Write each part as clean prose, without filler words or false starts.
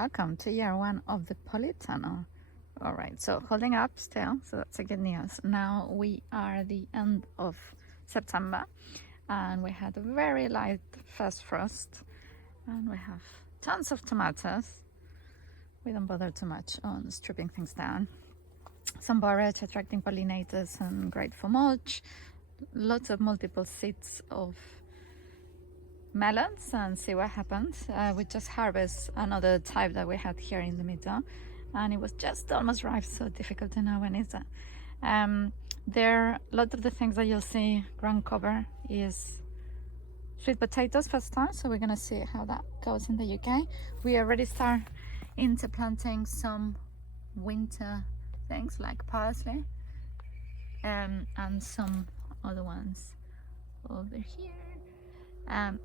welcome to year one of the Polytunnel. All right, so holding up still, so that's a good news. Now we are the end of September and we had a very light first frost and we have tons of tomatoes. We don't bother too much on stripping things down. Some borage attracting pollinators and great for mulch. Lots of multiple seeds of melons and see what happens. We just harvest another type that we had here in the middle and it was just almost ripe, so difficult to know when is it. There, a lot of the things that you'll see ground cover is sweet potatoes first time, so we're gonna see how that goes in the UK. We already start interplanting some winter things like parsley and some other ones over here.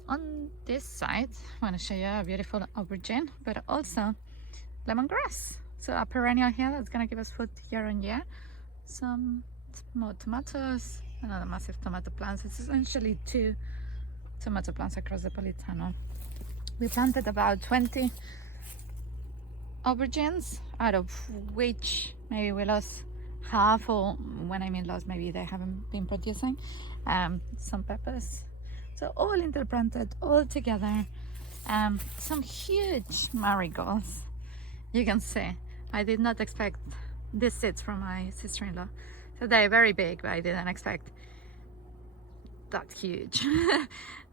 On this side, I want to show you a beautiful aubergine, but also lemongrass. So a perennial here that's going to give us food year on year. Some more tomatoes, another massive tomato plant. It's essentially 2 tomato plants across the Polytunnel. We planted about 20 aubergines, out of which maybe we lost half, or when I mean lost, maybe they haven't been producing. Some peppers. So all interplanted, all together. Some huge marigolds. You can see, I did not expect these seeds from my sister-in-law. So they're very big, but I didn't expect that huge.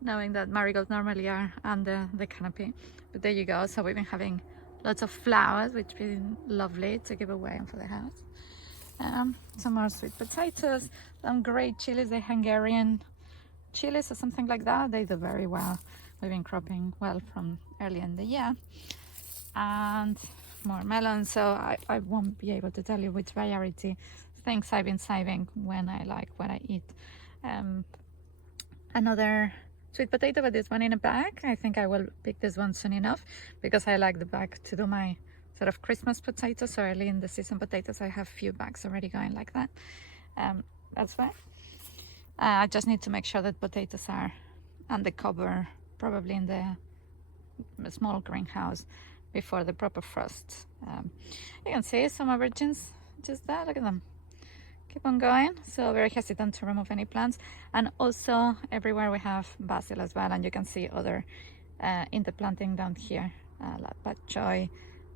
Knowing that marigolds normally are under the canopy. But there you go, so we've been having lots of flowers, which has been lovely to give away for the house. Some more sweet potatoes, some great chilies, the Hungarian chilies or something like that. They do very well. We've been cropping well from early in the year. And more melons, so I won't be able to tell you which variety. Things I've been saving when I like what I eat. Another sweet potato, but this one in a bag. I think I will pick this one soon enough because I like the bag to do my sort of Christmas potatoes. So early in the season potatoes, I have few bags already going like that. That's fine. I just need to make sure that potatoes are under cover, probably in the small greenhouse before the proper frost. You can see some aubergines just there, look at them. Keep on going, so very hesitant to remove any plants. And also everywhere we have basil as well, and you can see other interplanting down here, like bok choy,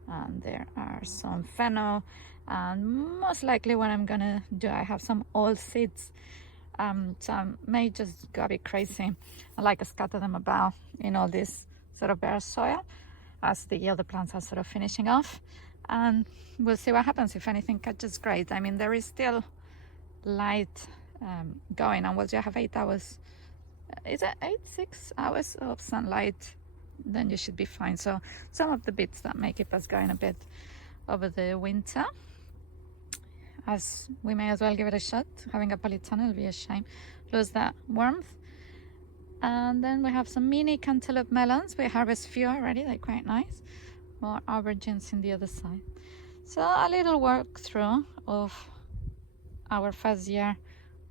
and there are some fennel. And most likely what I'm gonna do, I have some old seeds, so I may just go a bit crazy. I like to scatter them about in all this sort of bare soil as the other plants are sort of finishing off, and we'll see what happens. If anything catches, great. I mean, there is still light going, and once you have 8 hours, is it 6 hours of sunlight, then you should be fine. So some of the bits that may keep us going a bit over the winter, as we may as well give it a shot. Having a polytunnel will be a shame, lose that warmth. And then we have some mini cantaloupe melons. We harvest few already, they're quite nice. More aubergines in the other side. So a little walkthrough of our first year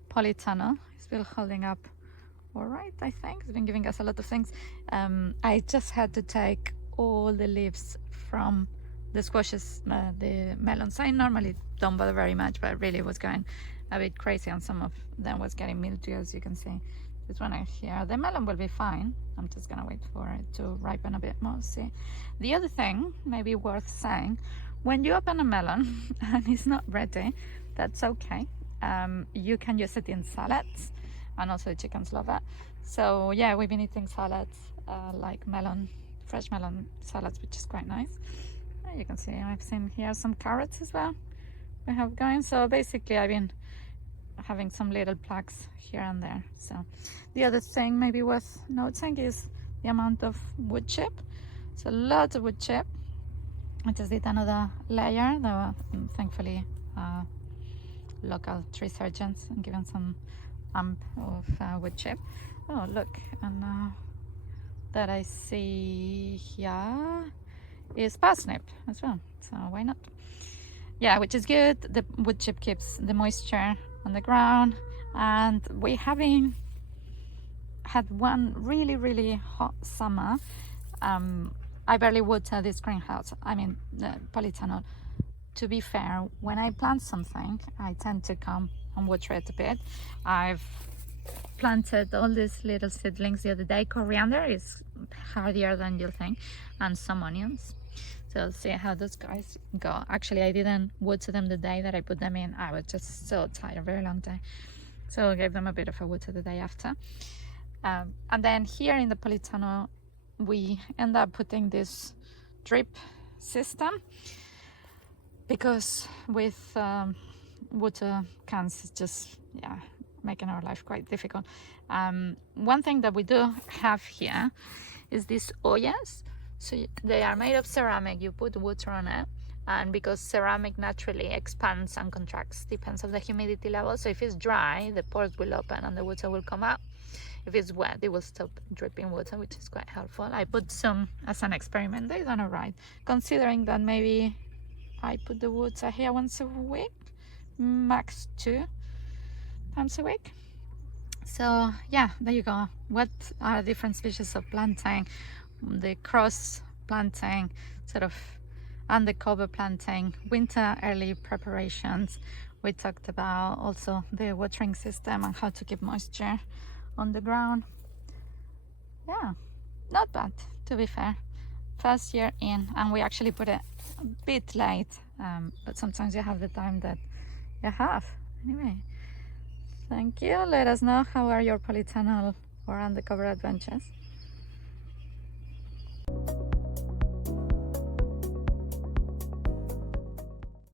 Polytunnel. It's still holding up all right, I think. It's been giving us a lot of things. I just had to take all the leaves from the squashes, the melons. I normally don't bother very much, but really was going a bit crazy, and some of them was getting mildew, as you can see. This one out here, the melon will be fine. I'm just gonna wait for it to ripen a bit more. See, the other thing maybe worth saying, when you open a melon and it's not ready, that's okay. You can use it in salads, and also the chickens love it. So yeah, we've been eating salads, like melon, fresh melon salads, which is quite nice. You can see I've seen here some carrots as well we have going. So basically I've been having some little plugs here and there. So the other thing maybe worth noting is the amount of wood chip. So lots of wood chip. I just did another layer. There were thankfully local tree surgeons and given some amp of wood chip. Oh look, and that I see here is parsnip as well, so why not? Yeah, which is good. The wood chip keeps the moisture on the ground, and we haven't had one really hot summer I barely water this greenhouse, I mean the polytunnel. To be fair, when I plant something, I tend to come and water it a bit. I've planted all these little seedlings the other day. Coriander is hardier than you'll think, and some onions. So I'll see how those guys go. Actually, I didn't water them the day that I put them in. I was just so tired, a very long day. So I gave them a bit of a water the day after. And then here in the polytunnel, we end up putting this drip system, because with water cans, it's just, yeah, making our life quite difficult. One thing that we do have here is these ollas. So they are made of ceramic. You put water on it, and because ceramic naturally expands and contracts, depends on the humidity level. So if it's dry, the pores will open and the water will come out. If it's wet, it will stop dripping water, which is quite helpful. I put some as an experiment. They've done alright, considering that maybe I put the water here once a week, max 2 times a week. So yeah, there you go. What are different species of planting? The cross planting, sort of undercover planting, winter early preparations. We talked about also the watering system and how to keep moisture on the ground. Yeah, not bad, to be fair. First year in, and we actually put it a bit late, but sometimes you have the time that you have. Anyway, thank you. Let us know how are your polytunnel or undercover adventures.